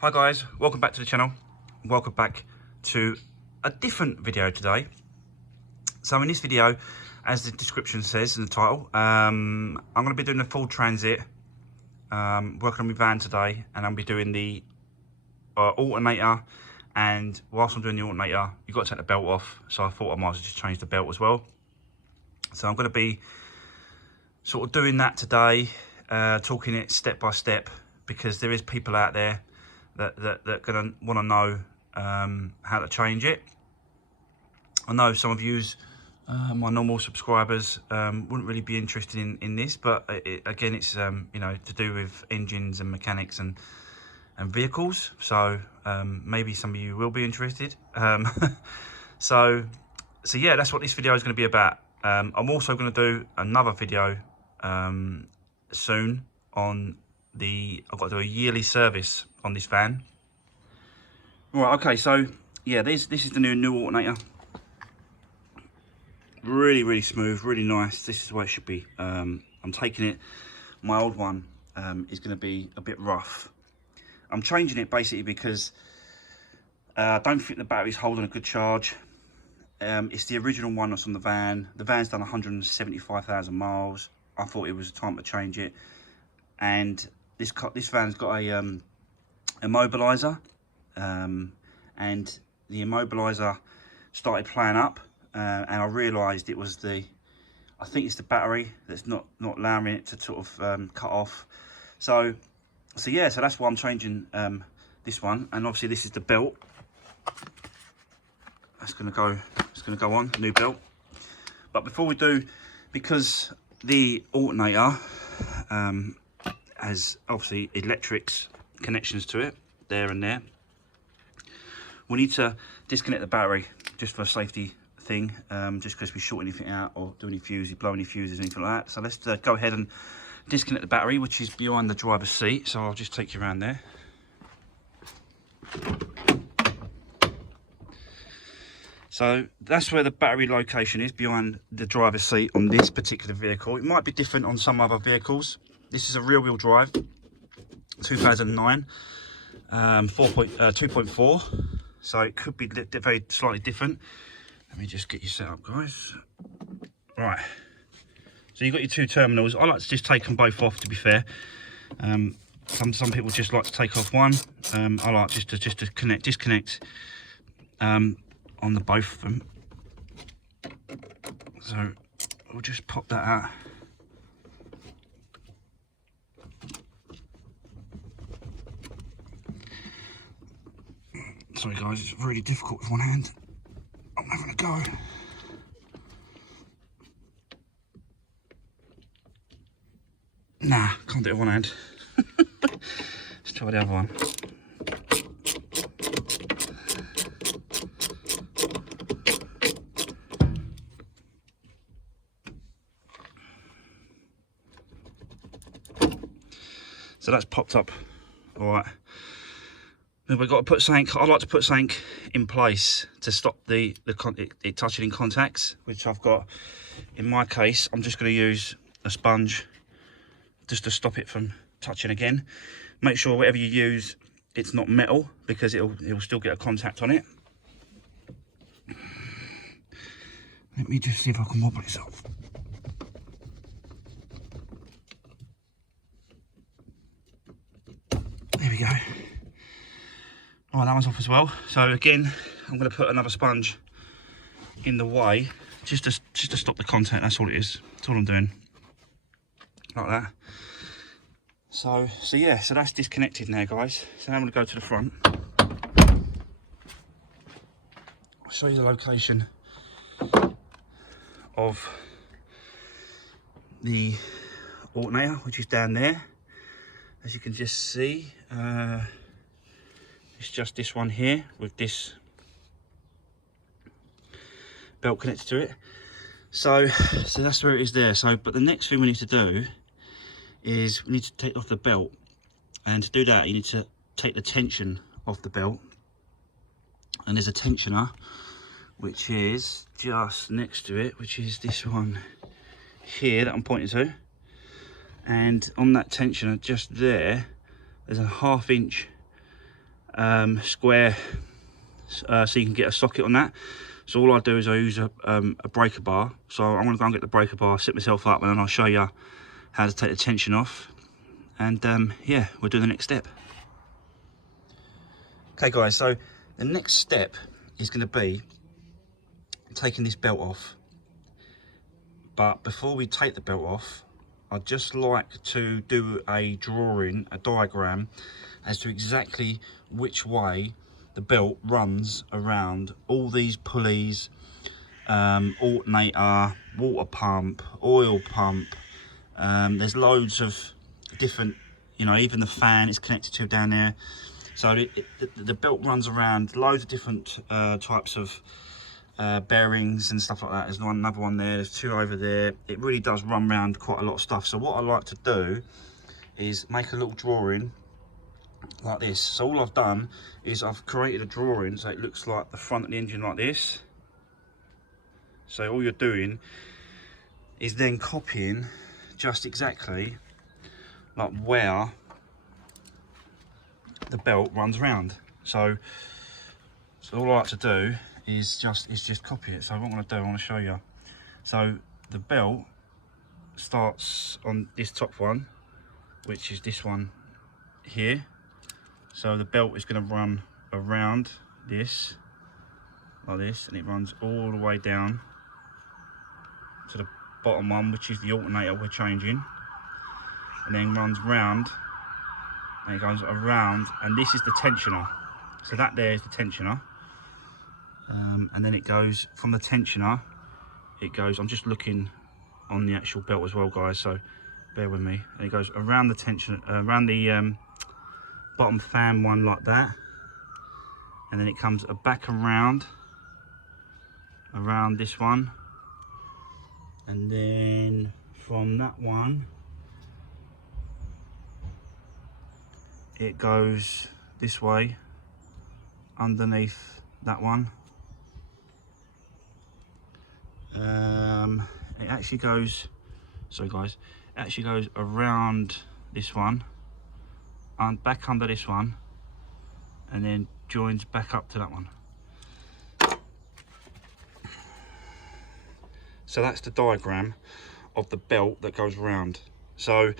Hi guys, welcome back to the channel. Welcome back to a different video today. So in this video, as the description says in the title, I'm going to be doing a full transit, working on my van today, and I'll be doing the alternator. And whilst I'm doing the alternator, you've got to take the belt off, so I thought I might as well just change the belt as well. So I'm going to be sort of doing that today, talking it step by step, because there is people out there that gonna want to know how to change it. I know some of you, my normal subscribers, wouldn't really be interested in this, but again, it's you know, to do with engines and mechanics and vehicles. So maybe some of you will be interested. So yeah, that's what this video is going to be about. I'm also going to do another video soon on I've got to do a yearly service on this van. Right, okay, so yeah, this is the new alternator. Really smooth, really nice. This is the way it should be. I'm taking it. My old one is going to be a bit rough. I'm changing it basically because I don't think the battery's holding a good charge. It's the original one that's on the van. The van's done 175,000 miles. I thought it was time to change it, and this van's got a immobilizer, and the immobilizer started playing up, and I realised it was I think it's the battery that's not allowing it to sort of cut off. So yeah, so that's why I'm changing this one, and obviously this is the belt. It's gonna go on, new belt. But before we do, because the alternator has obviously electrics connections to it, there and there, we need to disconnect the battery just for a safety thing, just because we short anything out or do any fuses, blow any fuses, anything like that. So let's go ahead and disconnect the battery, which is behind the driver's seat. So I'll just take you around there. So that's where the battery location is, behind the driver's seat on this particular vehicle. It might be different on some other vehicles. This is a rear-wheel drive, 2009, 2.4. So it could be very slightly different. Let me just get you set up, guys. Right. So you've got your two terminals. I like to just take them both off, to be fair. Some people just like to take off one. I like just to disconnect on the both of them. So we'll just pop that out. Sorry guys, it's really difficult with one hand. I'm having a go. Nah, can't do it with one hand. Let's try the other one. So that's popped up. All right. Then we've got to put something. I like to put something in place to stop it touching in contacts, which I've got. In my case, I'm just going to use a sponge just to stop it from touching again. Make sure whatever you use, it's not metal, because it'll still get a contact on it. Let me just see if I can wobble it off. There we go. All right, that one's off as well. So again, I'm going to put another sponge in the way, just to stop the contact. That's all it is. That's all I'm doing. Like that. So yeah, so that's disconnected now, guys. So now I'm going to go to the front. I'll show you the location of the alternator, which is down there. As you can just see, it's just this one here with this belt connected to it. So that's where it is there. So, but the next thing we need to do is we need to take off the belt, and to do that you need to take the tension off the belt, and there's a tensioner which is just next to it, which is this one here that I'm pointing to, and on that tensioner just there, there's a 1/2 inch square, so you can get a socket on that. So all I do is I use a breaker bar. So I'm going to go and get the breaker bar, set myself up, and then I'll show you how to take the tension off. And yeah, we'll do the next step. Okay guys, so the next step is going to be taking this belt off. But before we take the belt off, I'd just like to do a drawing, a diagram, as to exactly which way the belt runs around all these pulleys, alternator, water pump, oil pump. There's loads of different, you know, even the fan is connected to down there. So the belt runs around loads of different types of bearings and stuff like that. There's another one there, there's two over there. It really does run around quite a lot of stuff. So what I like to do is make a little drawing like this. So all I've done is I've created a drawing so it looks like the front of the engine like this. So all you're doing is then copying just exactly like where the belt runs around. So all I like to do is just copy it. So what I'm going to do, I want to show you. So the belt starts on this top one, which is this one here. So the belt is going to run around this like this, and it runs all the way down to the bottom one, which is the alternator we're changing, and then runs round, and it goes around, and this is the tensioner. So that there is the tensioner. And then it goes from the tensioner, it goes, I'm just looking on the actual belt as well guys, so bear with me, and it goes around the tension, around the bottom fan one like that, and then it comes back around this one, and then from that one it goes this way underneath that one. It actually goes, sorry guys, it actually goes around this one and back under this one, and then joins back up to that one. So that's the diagram of the belt that goes around. So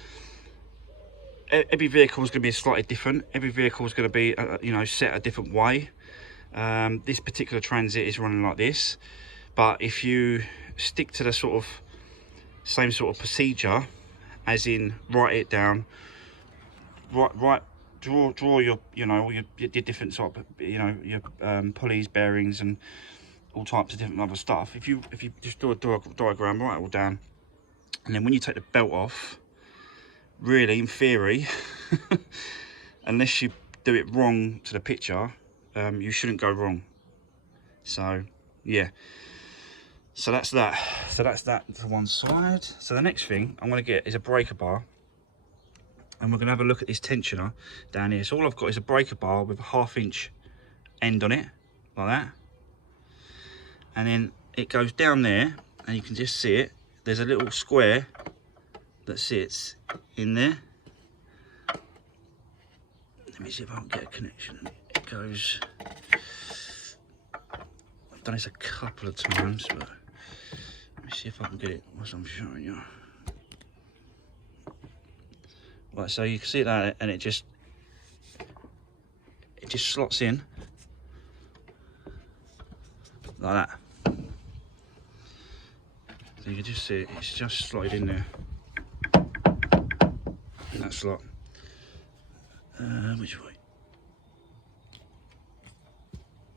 every vehicle is going to be slightly different. Every vehicle is going to be you know, set a different way. This particular Transit is running like this, but if you stick to the sort of same sort of procedure, as in write it down, draw your, you know, your different sort of, you know, your pulleys, bearings, and all types of different other stuff. If you just do a diagram, write it all down, and then when you take the belt off, really, in theory, unless you do it wrong to the picture, you shouldn't go wrong. So yeah, so that's that. So that's that to one side. So the next thing I'm going to get is a breaker bar, and we're going to have a look at this tensioner down here. So all I've got is a breaker bar with a 1/2 inch end on it, like that, and then it goes down there, and you can just see it. There's a little square that sits in there. Let me see if I can get a connection. It goes, I've done this a couple of times, but let me see if I can get it whilst I'm showing you. Right, so you can see that, and it just slots in like that. So you can just see it, it's just slotted in there in that slot. Which way?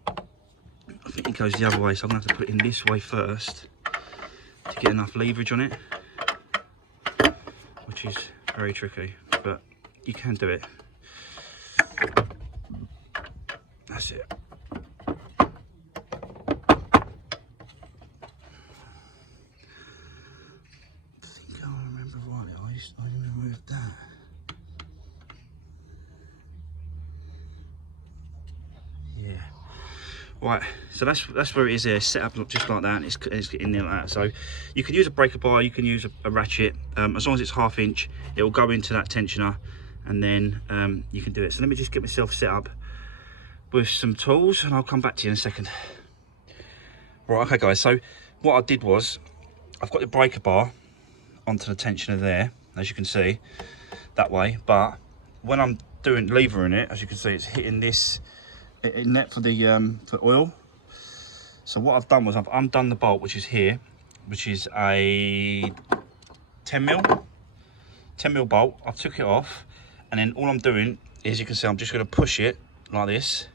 I think it goes the other way, so I'm going to have to put it in this way first to get enough leverage on it, which is very tricky, but you can do it. That's it. I think I remember rightly, I remember that. Yeah. Right, so that's where it is there, set up just like that, and it's in there like that. So you can use a breaker bar, you can use a ratchet, as long as it's 1/2 inch, it will go into that tensioner, and then you can do it. So let me just get myself set up with some tools, and I'll come back to you in a second. Right, okay guys, so what I did was, I've got the breaker bar onto the tensioner there, as you can see, that way, but when I'm doing levering it, as you can see, it's hitting this net for the for oil. So what I've done was I've undone the bolt, which is here, which is a 10mm bolt. I took it off, and then all I'm doing is, you can see, I'm just going to push it like this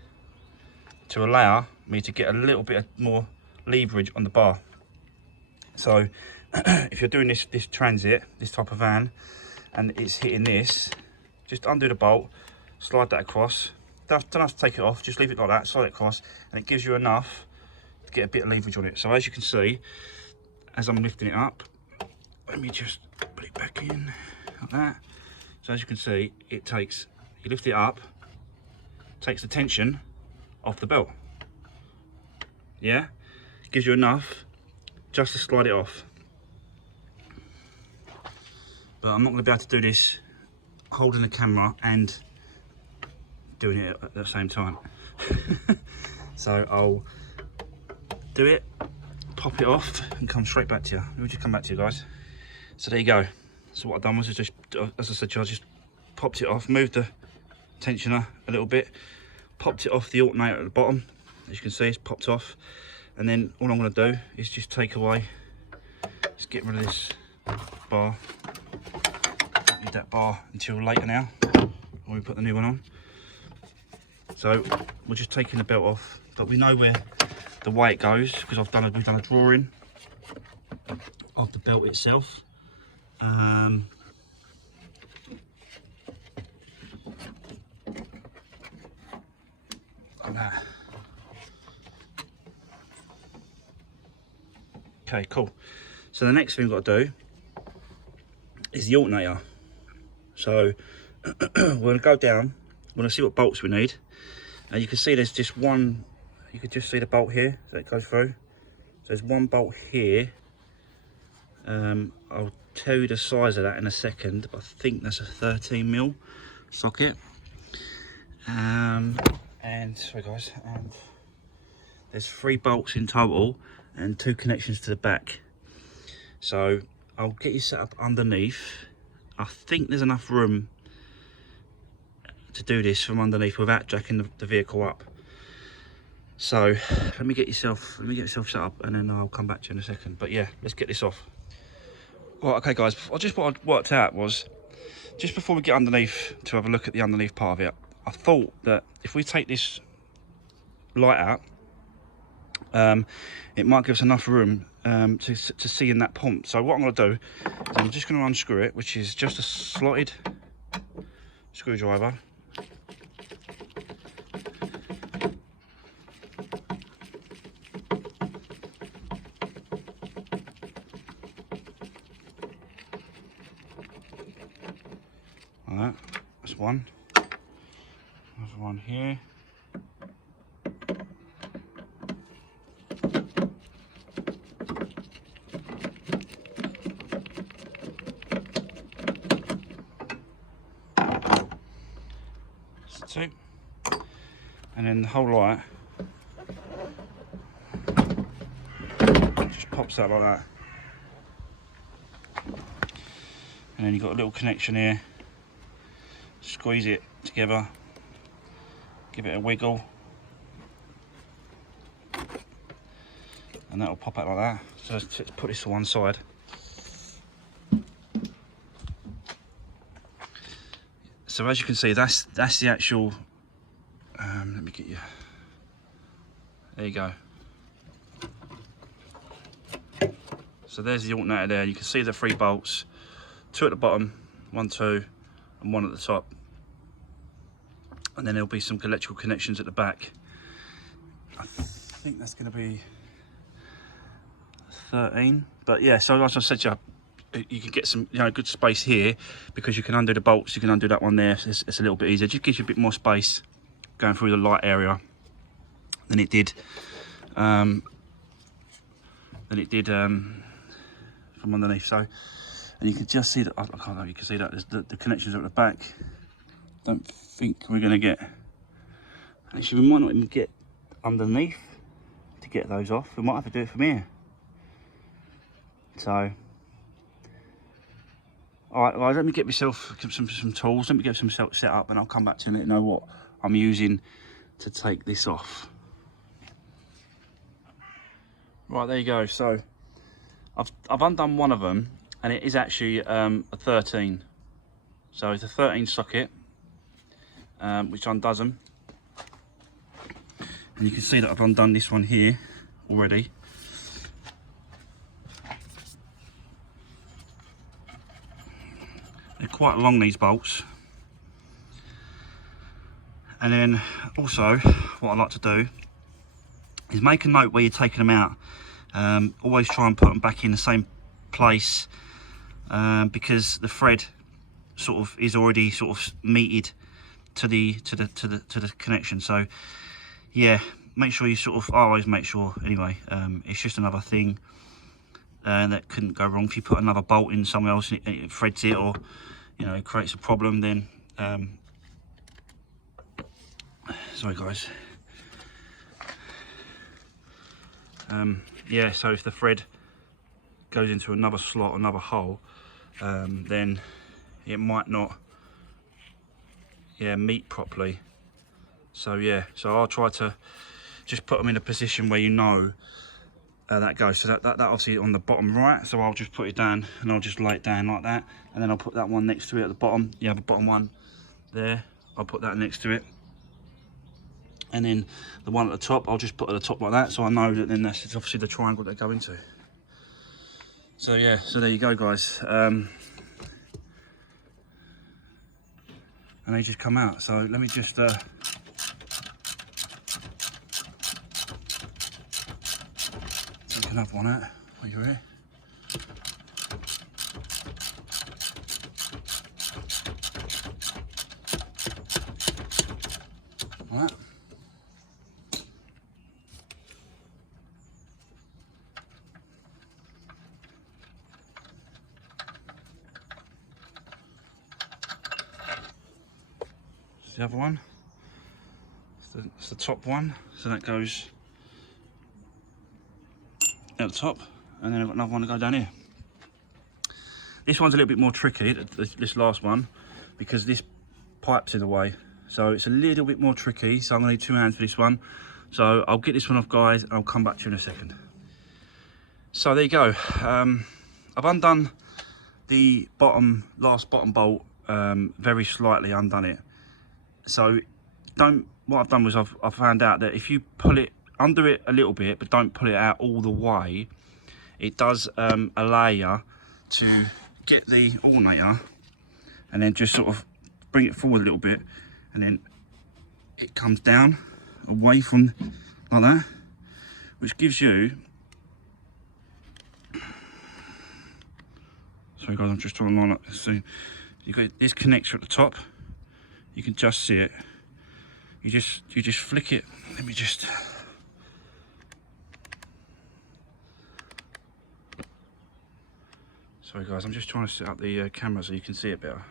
to allow me to get a little bit more leverage on the bar. So if you're doing this transit, this type of van, and it's hitting this, just undo the bolt, slide that across. Don't have to take it off, just leave it like that, slide it across, and it gives you enough to get a bit of leverage on it. So as you can see, as I'm lifting it up, let me just put it back in like that. So as you can see, it takes, you lift it up, takes the tension off the belt. Yeah, gives you enough just to slide it off. But I'm not going to be able to do this holding the camera and doing it at the same time. So I'll do it, pop it off, and come straight back to you. We'll just come back to you guys. So there you go. So what I've done was just, as I said, I just popped it off, moved the tensioner a little bit, popped it off the alternator at the bottom. As you can see, it's popped off. And then all I'm going to do is just take away, just get rid of this bar. Don't need that bar until later now, when we put the new one on. So we're just taking the belt off, but we know where the way it goes, because we've done a drawing of the belt itself. Like that. Okay, cool. So the next thing we've got to do is the alternator. So we're going to go down, we're going to see what bolts we need. And you can see there's just one, you can just see the bolt here that it goes through. So there's one bolt here. I'll tell you the size of that in a second, but I think that's a 13mm socket. And sorry guys, and there's 3 bolts in total and 2 connections to the back. So I'll get you set up underneath. I think there's enough room to do this from underneath without jacking the vehicle up. So let me get yourself set up, and then I'll come back to you in a second. But yeah, let's get this off. Right, okay guys, what I worked out was, just before we get underneath to have a look at the underneath part of it, I thought that if we take this light out, it might give us enough room to see in that pump. So what I'm going to do is I'm just going to unscrew it, which is just a slotted screwdriver. Like that, that's one. Another one here. That's 2. And then the whole light just pops out like that. And then you've got a little connection here. Squeeze it together, give it a wiggle, and that'll pop out like that. So let's put this to one side. So as you can see, that's the actual, let me get you, there you go. So there's the alternator there. You can see the 3 bolts, 2 at the bottom, 1, 2, and 1 at the top. And then there'll be some electrical connections at the back. I think that's going to be 13. But yeah, so as I said to you, you can get some, good space here, because you can undo the bolts, you can undo that one there. So it's a little bit easier. It just gives you a bit more space going through the light area than it did from underneath. So, and you can just see that, I can't know if you can see that, there's the connections are at the back. Don't think we're going to get Actually, we might not even get underneath to get those off. We might have to do it from here. So, alright guys, let me get myself some tools, let me get some set up, and I'll come back to you and let you know what I'm using to take this off. Right, there you go. So I've undone one of them, and it is actually a 13. So it's a 13 socket, which undoes them. And you can see that I've undone this one here already. They're quite long, these bolts. And then also, what I like to do is make a note where you're taking them out. Always try and put them back in the same place, because the thread sort of is already sort of meted to the connection. So yeah, make sure you sort of, I always make sure anyway. It's just another thing that couldn't go wrong. If you put another bolt in somewhere else and it threads it, or you know, it creates a problem, then sorry guys. Yeah, so if the thread goes into another slot, another hole, then it might not meet properly. So yeah, so I'll try to just put them in a position where you know that goes. So that obviously on the bottom right, so I'll just put it down and I'll just lay it down like that, and then I'll put that one next to it at the bottom. You have a bottom one there, I'll put that next to it, and then the one at the top I'll just put at the top like that, so I know that then that's obviously the triangle they go into. So yeah, so there you go guys, and they just come out. So let me just take another one out while you're here. Right. The other one, it's the top one, so that goes at the top, and then I've got another one to go down here. This one's a little bit more tricky, this last one, because this pipe's in the way, so it's a little bit more tricky. So I'm gonna need 2 hands for this one. So I'll get this one off guys, and I'll come back to you in a second. So there you go. I've undone the last bottom bolt, very slightly undone it. So what I've done was I've found out that if you pull it under it a little bit, but don't pull it out all the way, it does allow you to get the alternator and then just sort of bring it forward a little bit, and then it comes down away from like that, which gives you, sorry guys, I'm just trying to line up this soon. You've got this connector at the top. You can just see it. You just flick it. Let me just. Sorry guys, I'm just trying to set up the camera so you can see it better.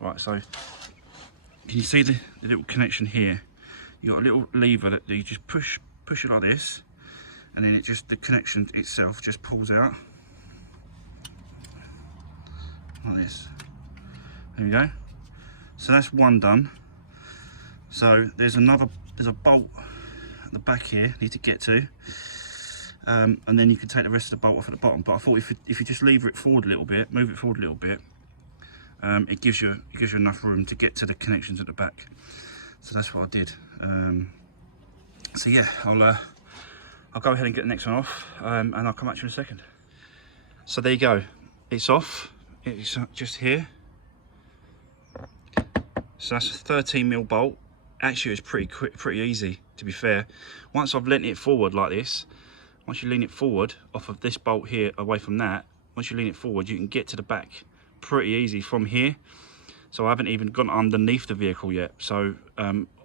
Right, so can you see the little connection here? You got a little lever that you just push it like this, and then the connection itself just pulls out like this. There we go. So that's one done. So there's a bolt at the back here you need to get to, and then you can take the rest of the bolt off at the bottom. But I thought if you just lever it forward a little bit, move it forward a little bit, it gives you enough room to get to the connections at the back. So that's what I did. So yeah, I'll go ahead and get the next one off, and I'll come back to you in a second. So there you go, it's off. It's just here. So that's a 13mm bolt. Actually, it's pretty easy, to be fair. Once I've leant it forward like this, once you lean it forward off of this bolt here, away from that, once you lean it forward, you can get to the back pretty easy from here. So I haven't even gone underneath the vehicle yet. So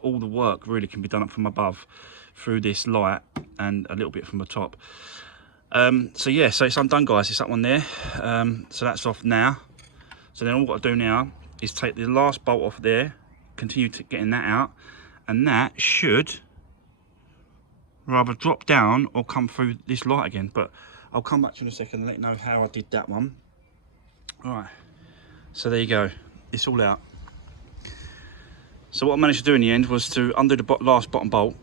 all the work really can be done up from above through this light and a little bit from the top. So yeah, so it's undone guys, it's that one there. So that's off now. So then all I've got to do now is take the last bolt off there, continue to getting that out, and that should rather drop down or come through this light again. But I'll come back to you in a second and let you know how I did that one. All right, so there you go, it's all out. So what I managed to do in the end was to undo the last bottom bolt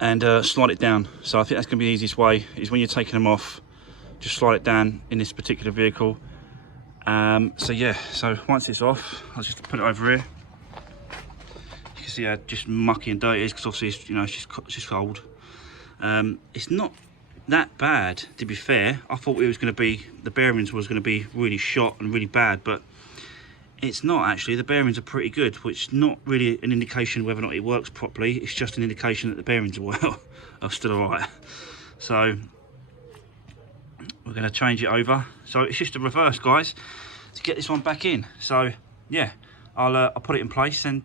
and slide it down. So I think that's going to be the easiest way, is when you're taking them off, just slide it down in this particular vehicle. So yeah, so once it's off, I'll just put it over here. You can see how just mucky and dirty it is, because obviously it's, you know, it's just old. It's not that bad, to be fair. I thought it was going to be, the bearings was going to be really shot and really bad, but it's not actually. The bearings are pretty good, which is not really an indication whether or not it works properly. It's just an indication that the bearings are well, are still alright. So we're going to change it over. So it's just a reverse, guys, to get this one back in. So yeah, I'll put it in place, and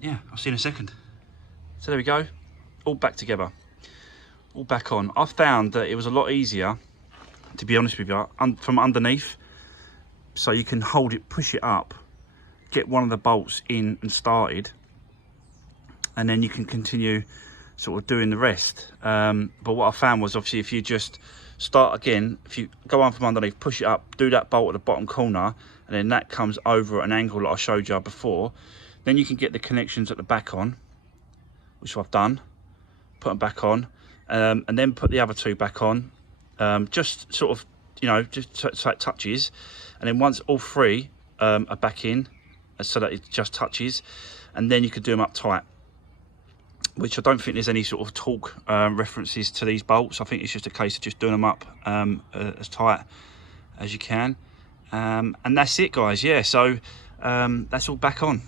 yeah, I'll see you in a second. So there we go, all back together, all back on. I found that it was a lot easier, to be honest with you, from underneath. So you can hold it, push it up, get one of the bolts in and started, and then you can continue sort of doing the rest. But what I found was, obviously, if you just start again, if you go on from underneath, push it up, do that bolt at the bottom corner, and then that comes over at an angle that I showed you before, then you can get the connections at the back on, which I've done, put them back on, and then put the other two back on, just sort of, you know, just so it touches. And then once all three are back in, so that it just touches, and then you can do them up tight, which I don't think there's any sort of torque references to these bolts. I think it's just a case of just doing them up as tight as you can, and that's it, guys. Yeah, so that's all back on,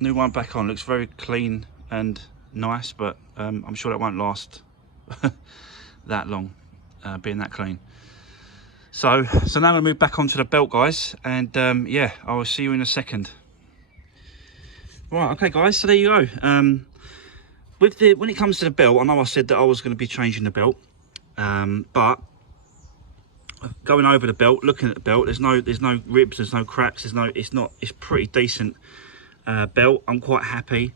new one back on. Looks very clean and nice, but I'm sure that won't last that long, being that clean. So now I'm going to move back onto the belt, guys, and yeah, I will see you in a second. Right, okay, guys, so there you go. When it comes to the belt, I know I said that I was going to be changing the belt, but going over the belt, looking at the belt, there's no ribs, there's no cracks, it's pretty decent belt. I'm quite happy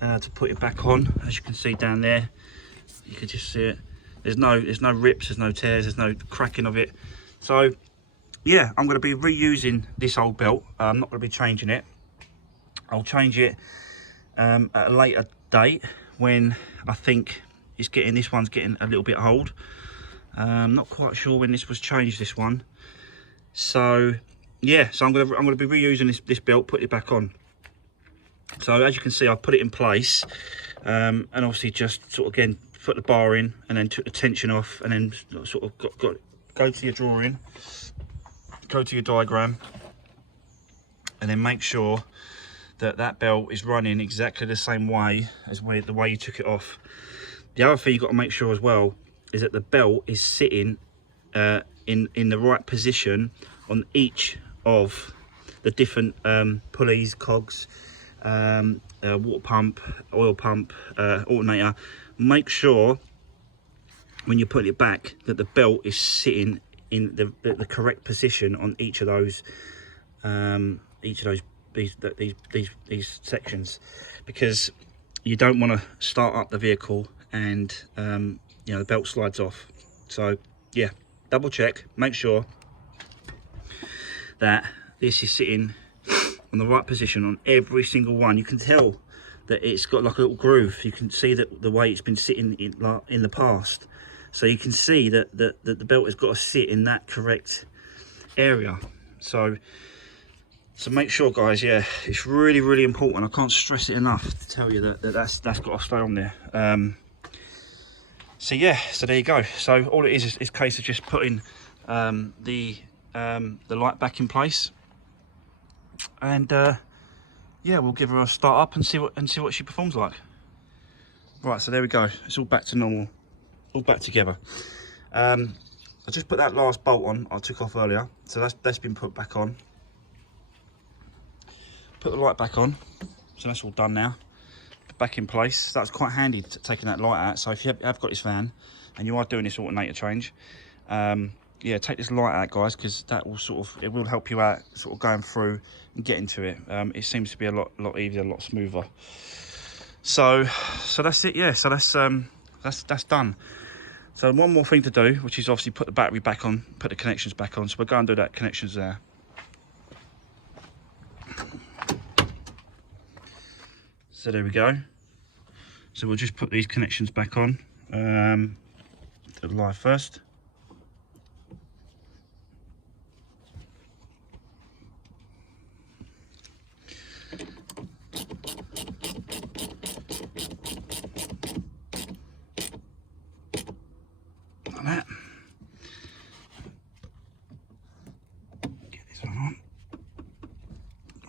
to put it back on. As you can see down there, you can just see it. There's no rips, there's no tears, there's no cracking of it. So yeah, I'm going to be reusing this old belt. I'm not going to be changing it. I'll change it at a later date, when I think this one's getting a little bit old. I'm not quite sure when this was changed, this one. So yeah, so I'm going to be reusing this belt, put it back on. So as you can see, I've put it in place, and obviously just sort of again put the bar in, and then took the tension off, and then sort of go to your drawing, go to your diagram, and then make sure that belt is running exactly the same way as the way you took it off. The other thing you've got to make sure as well is that the belt is sitting in the right position on each of the different pulleys, cogs, water pump, oil pump, alternator. Make sure when you're putting it back that the belt is sitting in the correct position on each of those these sections, because you don't want to start up the vehicle and you know, the belt slides off. So yeah, double check, make sure that this is sitting on the right position on every single one. You can tell that it's got like a little groove. You can see that the way it's been sitting in the past. So you can see that the belt has got to sit in that correct area. So make sure, guys, yeah, it's really, really important. I can't stress it enough to tell you that's got to stay on there. So yeah, so there you go. So all it is a case of just putting the light back in place, and yeah, we'll give her a start up and see what she performs like. Right, so there we go. It's all back to normal, all back together. I just put that last bolt on I took off earlier, so that's been put back on. Put the light back on, so that's all done now. Back in place. That's quite handy taking that light out. So if you have got this van and you are doing this alternator change, yeah, take this light out, guys, because that will it will help you out going through and getting to it. It seems to be a lot easier, a lot smoother. So that's it. Yeah, so that's done. So one more thing to do, which is obviously put the battery back on, put the connections back on. So we'll go and do that. Connections there. So there we go. So we'll just put these connections back on. Do the live first. Like that. Get this one on.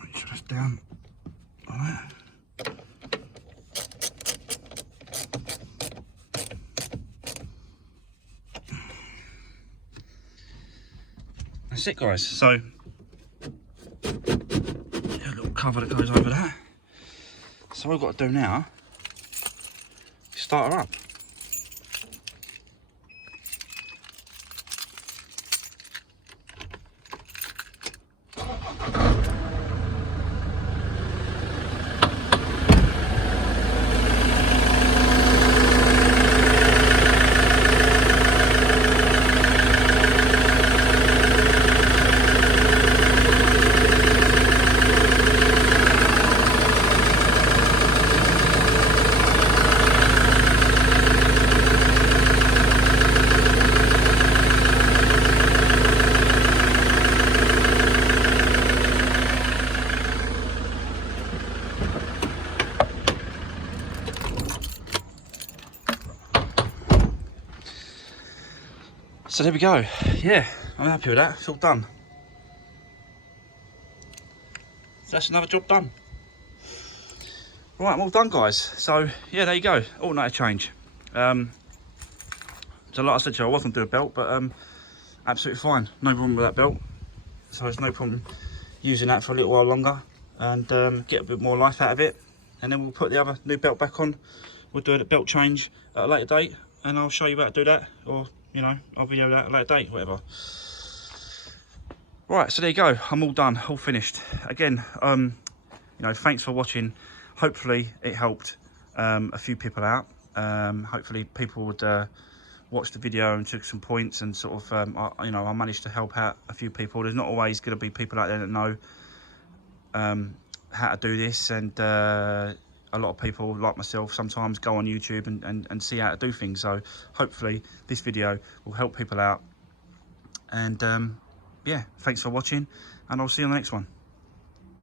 Make sure that's down. Like that. That's it, guys. So a little cover that goes over that. So what I've got to do now is start her up. So there we go. Yeah, I'm happy with that. It's all done. So that's another job done. Right, I'm all done, guys. So yeah, there you go. Alternator change. So like I said to you, I wasn't doing a belt, but absolutely fine. No problem with that belt. So there's no problem using that for a little while longer and get a bit more life out of it. And then we'll put the other new belt back on. We'll do a belt change at a later date, and I'll show you how to do that, or you know, I'll video that at a later date, whatever. Right, so there you go. I'm all done, all finished. Again, you know, thanks for watching. Hopefully it helped a few people out. Hopefully people would watch the video and took some points and sort of, you know, I managed to help out a few people. There's not always going to be people out there that know how to do this, and a lot of people like myself sometimes go on YouTube and see how to do things. So hopefully this video will help people out, and yeah, thanks for watching, and I'll see you on the next one.